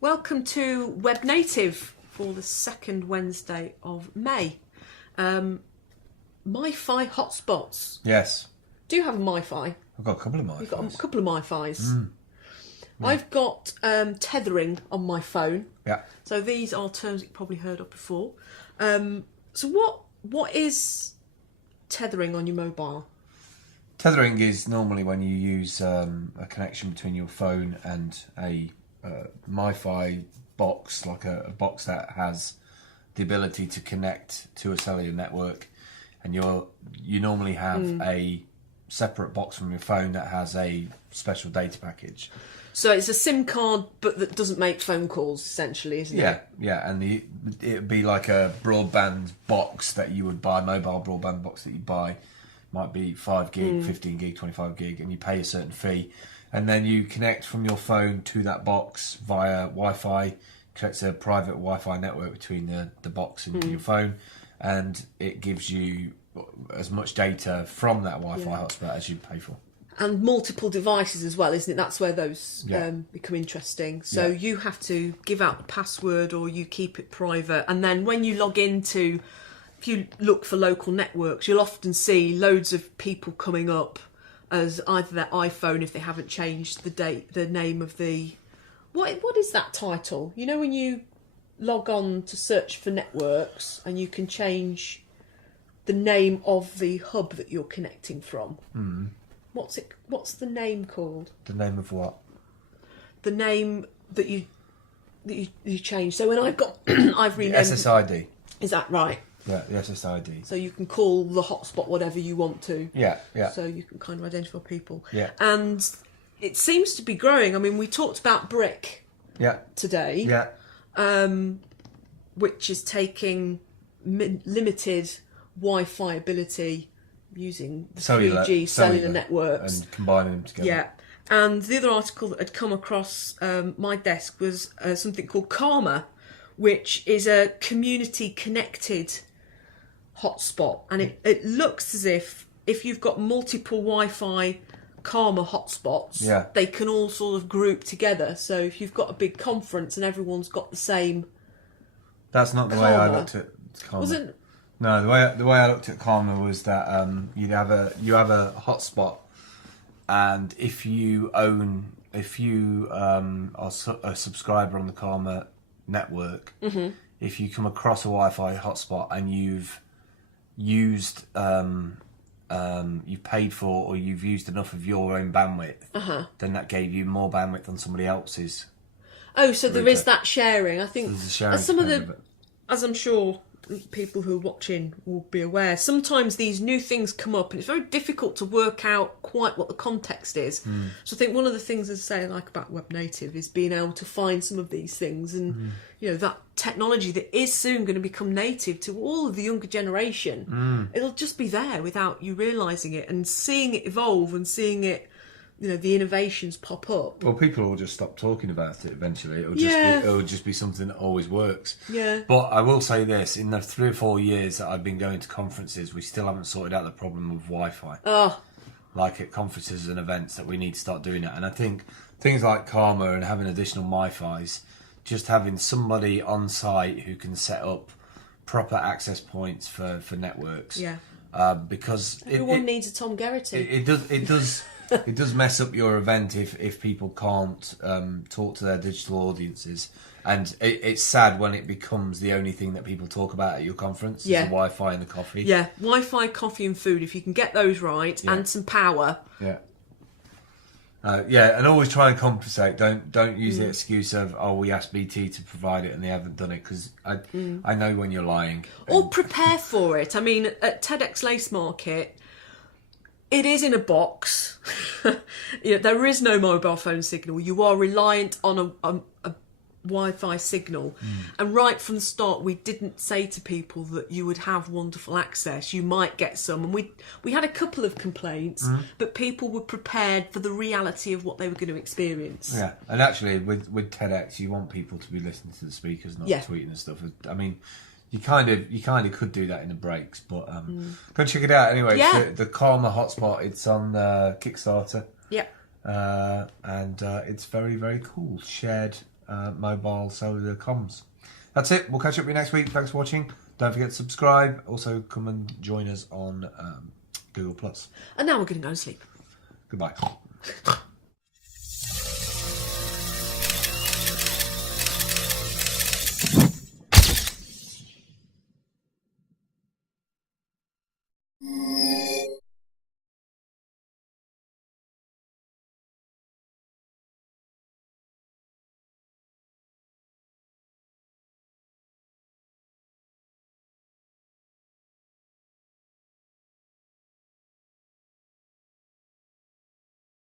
Welcome to Web Native for the second Wednesday of May. mifi hotspots. Yes. Do you have a mifi? I've got a couple of mifis. You've got a couple of mifis. I've got tethering on my phone. Yeah. So these are terms you've probably heard of before. So what is tethering on your mobile? Tethering is normally when you use a connection between your phone and a MiFi box, like a box that has the ability to connect to a cellular network, and you normally have a separate box from your phone that has a special data package. So it's a SIM card, but that doesn't make phone calls, essentially, isn't it? Yeah, and it'd be like a broadband box that you would buy, mobile broadband box that you buy, might be 5 gig, 15 gig, 25 gig, and you pay a certain fee. And then you connect from your phone to that box via Wi-Fi, connects a private Wi-Fi network between the box and your phone, and it gives you as much data from that Wi-Fi hotspot as you pay for. And multiple devices as well, isn't it? That's where those become interesting. So you have to give out the password or you keep it private. And then when you log into, if you look for local networks, you'll often see loads of people coming up as either their iPhone, if they haven't changed the name of the... What is that title? You know when you log on to search for networks and you can change the name of the hub that you're connecting from? What's the name called? The name of what? The name that you change. So when I've renamed... SSID. Is that right? Yeah, the SSID. So you can call the hotspot whatever you want to. Yeah. So you can kind of identify people. Yeah. And it seems to be growing. I mean, we talked about Brick today. Yeah. Which is taking limited Wi-Fi ability using the 3G cellular networks. And combining them together. Yeah. And the other article that had come across my desk was something called Karma, which is a community connected hotspot, and it looks as if you've got multiple Wi-Fi Karma hotspots, they can all sort of group together. So if you've got a big conference and everyone's got the same, that's not the way I looked at Karma. Was it? No, the way I looked at Karma was that you have a hotspot, and if you are a subscriber on the Karma network, if you come across a Wi-Fi hotspot and you've used you've paid for or you've used enough of your own bandwidth, then that gave you more bandwidth on somebody else's. Oh, so there is that sharing. I think as I'm sure people who are watching will be aware, sometimes these new things come up and it's very difficult to work out quite what the context is. So I think one of the things, as I say, I like about Web Native is being able to find some of these things, and that technology that is soon going to become native to all of the younger generation. It'll just be there without you realising it, and seeing it evolve and seeing it, the innovations pop up. Well, people will just stop talking about it eventually. It'll just be something that always works. Yeah. But I will say this, in the 3 or 4 years that I've been going to conferences, we still haven't sorted out the problem of Wi-Fi. Like at conferences and events, that we need to start doing that. And I think things like Karma and having additional MiFis, just having somebody on site who can set up proper access points for networks. Yeah. Because everyone needs a Tom Geraghty. It does it does mess up your event if people can't talk to their digital audiences, and it's sad when it becomes the only thing that people talk about at your conference. Is the Wi-Fi and the coffee. Yeah, Wi-Fi, coffee, and food. If you can get those right, and some power. Yeah. And always try and compensate. Don't use the excuse of, we asked BT to provide it and they haven't done it, because I know when you're lying. Or prepare for it. I mean, at TEDx Lace Market, it is in a box. There is no mobile phone signal. You are reliant on Wi-Fi signal, and right from the start we didn't say to people that you would have wonderful access. You might get some, and we had a couple of complaints, but people were prepared for the reality of what they were going to experience. Yeah, and actually with TEDx, you want people to be listening to the speakers, not tweeting and stuff. I mean, you kind of could do that in the breaks, but go check it out anyway. Yeah. The Karma hotspot, it's on Kickstarter. Yeah. And it's very, very cool. Shared mobile cellular comms. That's it. We'll catch up with you next week. Thanks for watching. Don't forget to subscribe. Also, come and join us on Google+. And now we're going to go to sleep. Goodbye.